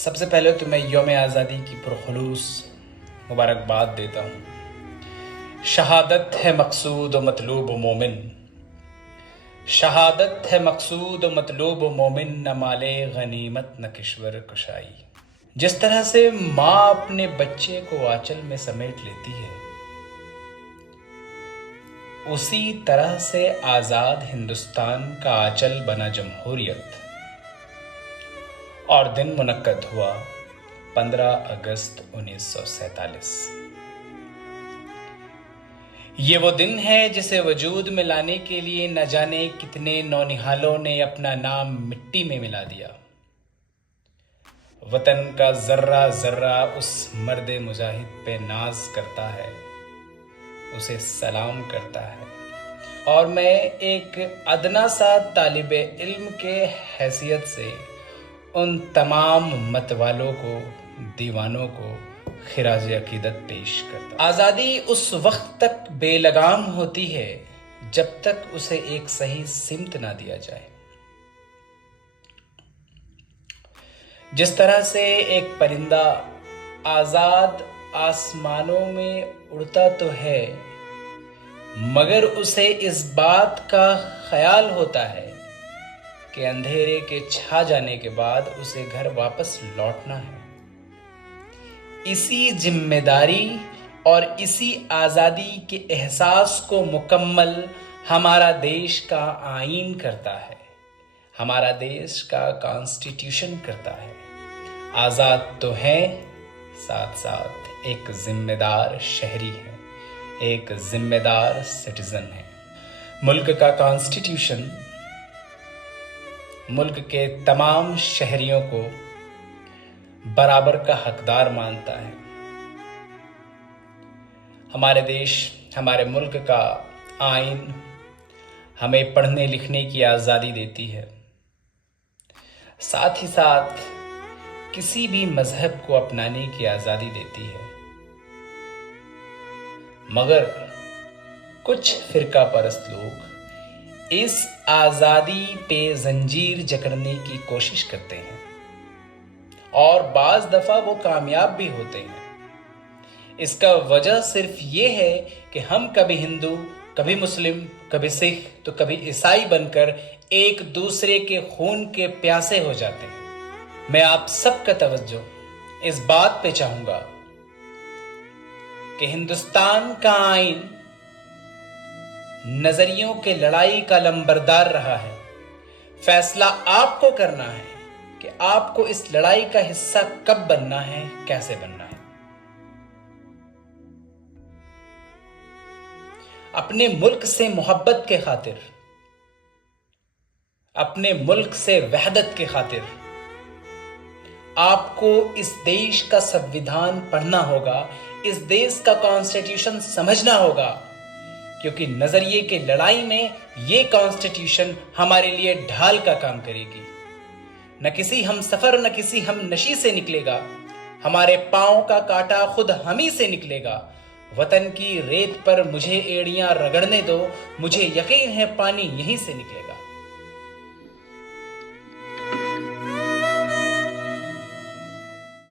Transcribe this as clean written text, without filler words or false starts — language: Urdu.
سب سے پہلے تو میں یوم آزادی کی پرخلوص مبارکباد دیتا ہوں۔ شہادت ہے مقصود و مطلوب و مومن، شہادت ہے مقصود و مطلوب و مومن، نہ مال غنیمت نہ کشور کشائی۔ جس طرح سے ماں اپنے بچے کو آنچل میں سمیٹ لیتی ہے، اسی طرح سے آزاد ہندوستان کا آنچل بنا جمہوریت، اور دن منعقد ہوا 15 اگست 1947۔ یہ وہ دن ہے جسے وجود میں لانے کے لیے نہ جانے کتنے نونہالوں نے اپنا نام مٹی میں ملا دیا۔ وطن کا ذرہ ذرہ اس مرد مجاہد پہ ناز کرتا ہے، اسے سلام کرتا ہے، اور میں ایک ادنا سا طالب علم کے حیثیت سے ان تمام متوالوں کو، دیوانوں کو خراج عقیدت پیش کرتا ہوں۔ آزادی اس وقت تک بے لگام ہوتی ہے جب تک اسے ایک صحیح سمت نہ دیا جائے۔ جس طرح سے ایک پرندہ آزاد آسمانوں میں اڑتا تو ہے، مگر اسے اس بات کا خیال ہوتا ہے کہ اندھیرے کے چھا جانے کے بعد اسے گھر واپس لوٹنا ہے، اسی ذمہ داری اور اسی آزادی کے احساس کو مکمل ہمارا دیش کا آئین کرتا ہے، ہمارا دیش کا کانسٹیٹیوشن کرتا ہے۔ آزاد تو ہیں، ساتھ ساتھ ایک ذمہ دار شہری ہے، ایک ذمہ دار سٹیزن ہے۔ ملک کا کانسٹیٹیوشن ملک کے تمام شہریوں کو برابر کا حقدار مانتا ہے۔ ہمارے دیش، ہمارے ملک کا آئین ہمیں پڑھنے لکھنے کی آزادی دیتی ہے، ساتھ ہی ساتھ کسی بھی مذہب کو اپنانے کی آزادی دیتی ہے، مگر کچھ فرقہ پرست لوگ اس آزادی پہ زنجیر جکڑنے کی کوشش کرتے ہیں، اور بعض دفعہ وہ کامیاب بھی ہوتے ہیں۔ اس کا وجہ صرف یہ ہے کہ ہم کبھی ہندو، کبھی مسلم، کبھی سکھ تو کبھی عیسائی بن کر ایک دوسرے کے خون کے پیاسے ہو جاتے ہیں۔ میں آپ سب کا توجہ اس بات پہ چاہوں گا کہ ہندوستان کا آئین نظریوں کے لڑائی کا لمبردار رہا ہے۔ فیصلہ آپ کو کرنا ہے کہ آپ کو اس لڑائی کا حصہ کب بننا ہے، کیسے بننا ہے۔ اپنے ملک سے محبت کے خاطر، اپنے ملک سے وحدت کے خاطر آپ کو اس دیش کا سنویدھان پڑھنا ہوگا، اس دیش کا کانسٹیٹیوشن سمجھنا ہوگا، کیونکہ نظریے کے لڑائی میں یہ کانسٹیٹیوشن ہمارے لیے ڈھال کا کام کرے گی۔ نہ کسی ہم سفر، نہ کسی ہم نشی سے نکلے گا، ہمارے پاؤں کا کاٹا خود ہم ہی سے نکلے گا۔ وطن کی ریت پر مجھے ایڑیاں رگڑنے دو، مجھے یقین ہے پانی یہیں سے نکلے گا۔